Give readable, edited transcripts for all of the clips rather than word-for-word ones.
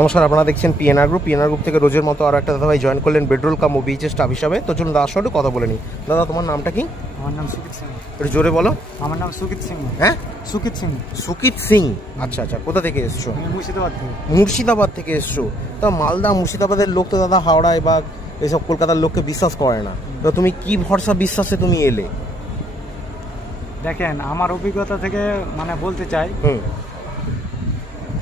নমস্কার, আপনারা দেখছেন পিএনআর গ্রুপ থেকে রোজের মতো আর একটা দাদাভাই জয়েন করলেন বেডরোল কাম ও বিএইচএস স্টাফ হিসাবে। তো চলুন দাদার সঙ্গে কথা বলে নিই। দাদা, তোমার নামটা কি? আমার নাম সুকিত সিং। একটু জোরে বলো। আমার নাম সুকিত সিং। হ্যাঁ, সুকিত সিং। সুকিত সিং, আচ্ছা আচ্ছা। কোথা থেকে এসছো? মুর্শিদাবাদ থেকে। মুর্শিদাবাদ থেকে এসছো? তা মালদা মুর্শিদাবাদের লোক তো দাদা হাওড়ায় বা এসব কলকাতার লোককে বিশ্বাস করে না। তো তুমি কি ভরসা বিশ্বাসে তুমি এলে? দেখেন, আমার অভিজ্ঞতা থেকে মানে বলতে চাই,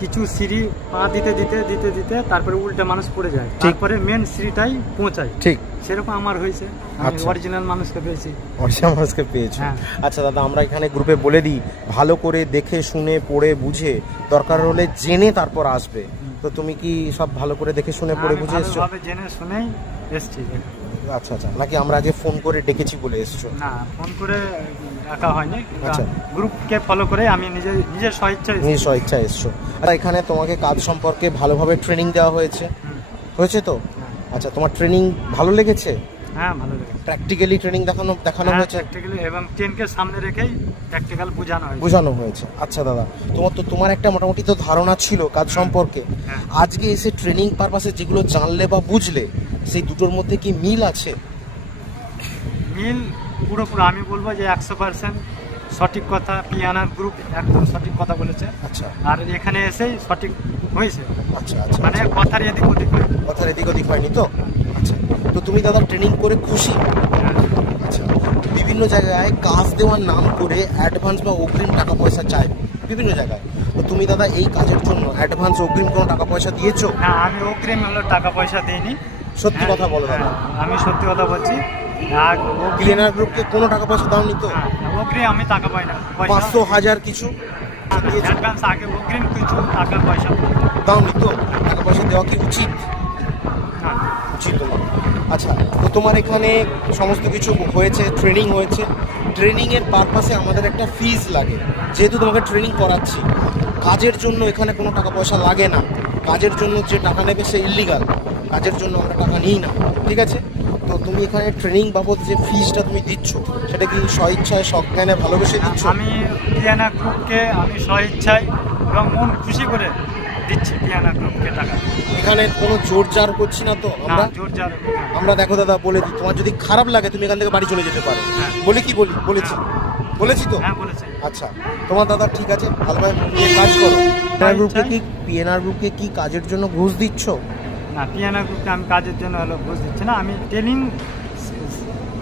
কিছু সিঁড়ি পা দিতে দিতে দিতে দিতে তারপরে উল্টে মানুষ পড়ে যায়, তারপরে মেন সিঁড়িটাই পৌঁছায়। ঠিক সেরকম আমার হয়েছে। আমি অরিজিনাল মানুষকে পেয়েছি। অরিজিনাল মানুষকে পেয়েছি। আচ্ছা দাদা, আমরা এখানে গ্রুপে বলে দিই, ভালো করে দেখে শুনে পড়ে বুঝে, দরকার হলে জেনে তারপর আসবে। তো তুমি কি সব ভালো করে দেখে শুনে পড়ে বুঝে এসছো? জেনে শুনেই এসছি। আচ্ছা আচ্ছা, নাকি আমরা আগে ফোন করে ডেকেছি বলে এসছো? না, ফোন করে ডাকা হয়নি। আচ্ছা, গ্রুপকে ফলো করে আমি নিজের স্বেচ্ছায় এসছো। আর এখানে তোমাকে কাজ সম্পর্কে ভালোভাবে ট্রেনিং দেওয়া হয়েছে তো? আচ্ছা, তোমার ট্রেনিং ভালো লেগেছে? হ্যাঁ, ভালো লেগেছে। প্র্যাকটিক্যালি ট্রেনিং দেখানো হয়েছে? প্র্যাকটিক্যালি এবং 10 কে সামনে রেখেই প্র্যাকটিক্যাল বোঝানো হয়েছে। আচ্ছা দাদা, তোমার একটা মোটামুটি তো ধারণা ছিল কাজ সম্পর্কে। আজকে এসে ট্রেনিং পারপাসে যেগুলো জানলে বা বুঝলে, সেই দুটোর মধ্যে কি মিল আছে? মিল পুরোপুরি আমি বলবো যে 100% সঠিক কথা। পিএনআর গ্রুপ একদম সঠিক কথা বলেছে। আচ্ছা, আর এখানে এসেই সঠিক হয়েছে। আচ্ছা আচ্ছা, মানে কথার এদিক ওদিক হয়নি তো? আচ্ছা, তো তুমি দাদা ট্রেনিং করে খুশি? আচ্ছা, বিভিন্ন জায়গায় কাজ দেওয়ার নাম করে অ্যাডভান্স বা অগ্রিম টাকা পয়সা চাই বিভিন্ন জায়গায়। তো তুমি দাদা এই কাজের জন্য অ্যাডভান্স অগ্রিম কোনো টাকা পয়সা দিয়েছো? না, আমি অগ্রিম টাকা পয়সা দিইনি। সত্যি কথা বলো দাদা। আমি সত্যি কথা বলছি। পিএনআর গ্রুপকে কোনো টাকা পয়সা দাওনি তো? অগ্রিম আমি টাকা পাই না। 500 1000 কিছু অ্যাডভান্স আগে, অগ্রিম কিছু টাকা পয়সা দাওনি তো? টাকা পয়সা দেওয়া কি উচিত? উচিত না। আচ্ছা, তো তোমার এখানে সমস্ত কিছু হয়েছে, ট্রেনিং হয়েছে। ট্রেনিংয়ের পারপাসে আমাদের একটা ফিজ লাগে। যেহেতু তোমাকে ট্রেনিং করাচ্ছি, কাজের জন্য এখানে কোনো টাকা পয়সা লাগে না। কাজের জন্য যে টাকা নেবে সে ইল্লিগাল। কাজের জন্য আমরা টাকা নিই না, ঠিক আছে? তো তুমি এখানে ট্রেনিং বাবদ যে ফিজটা তুমি দিচ্ছ, সেটা কি স্বইচ্ছায় সজ্ঞানে ভালোবেসে দিচ্ছ? আমি পিএনআর গ্রুপকে আমি স্বইচ্ছায় এবং মন খুশি করে দিচ্ছি পিএনআর গ্রুপকে টাকা। এখানে কোনো জোর জার করছি না তো আমরা? দেখো দাদা, বলে দিই, তোমার যদি খারাপ লাগে তুমি এখান থেকে বাড়ি চলে যেতে পারো। বলেছি তো? হ্যাঁ, বলেছি। আচ্ছা, তোমার দাদা ঠিক আছে, ভালোভাবে কাজ করো। পিএনআর গ্রুপকে কি কাজের জন্য ঘুষ দিচ্ছ? না, পিএনআর গ্রুপকে আমি কাজের জন্য ঘুষ দিচ্ছি না। আমি ট্রেনিং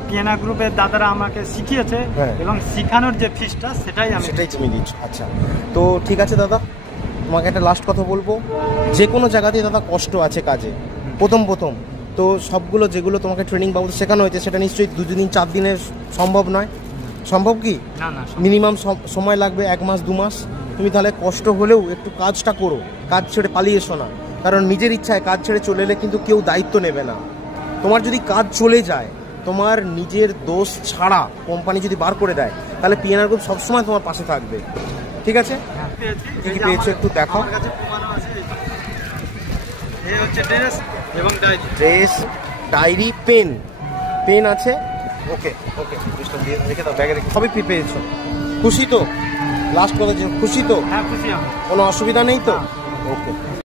পিএনআর গ্রুপের দাদারা আমাকে শিখিয়েছে এবং শিখানোর যে ফিসটা সেটাই তুমি দিচ্ছ। আচ্ছা, তো ঠিক আছে দাদা, তোমাকে একটা লাস্ট কথা বলবো। যে কোনো জায়গাতেই দাদা কষ্ট আছে কাজে, প্রথম তো সবগুলো যেগুলো তোমাকে ট্রেনিং বাবদ শেখানো হয়েছে সেটা নিশ্চয়ই 2 দিন 4 দিনের সম্ভব নয়। সম্ভব কি? না, মিনিমাম সময় লাগবে 1 মাস 2 মাস। তুমি তাহলে কষ্ট হলেও একটু কাজটা করো, কাজ ছেড়ে পালিয়ে এসো না। কারণ নিজের ইচ্ছায় কাজ ছেড়ে চলে এলে কিন্তু কেউ দায়িত্ব নেবে না। তোমার যদি কাজ চলে যায়, তোমার নিজের দোষ ছাড়া কোম্পানি যদি বার করে দেয়, তাহলে পিএনআর গ্রুপ সবসময় তোমার পাশে থাকবে, ঠিক আছে? কি পেয়েছো একটু দেখো। ড্রেস, ডায়েরি, পেন আছে। ওকে, রেখে দাও ব্যাগে, সবই পেয়েছো। খুশি তো? লাস্ট কথা, খুশি তো? হ্যাঁ, খুশি। কোনো অসুবিধা নেই তো? ওকে।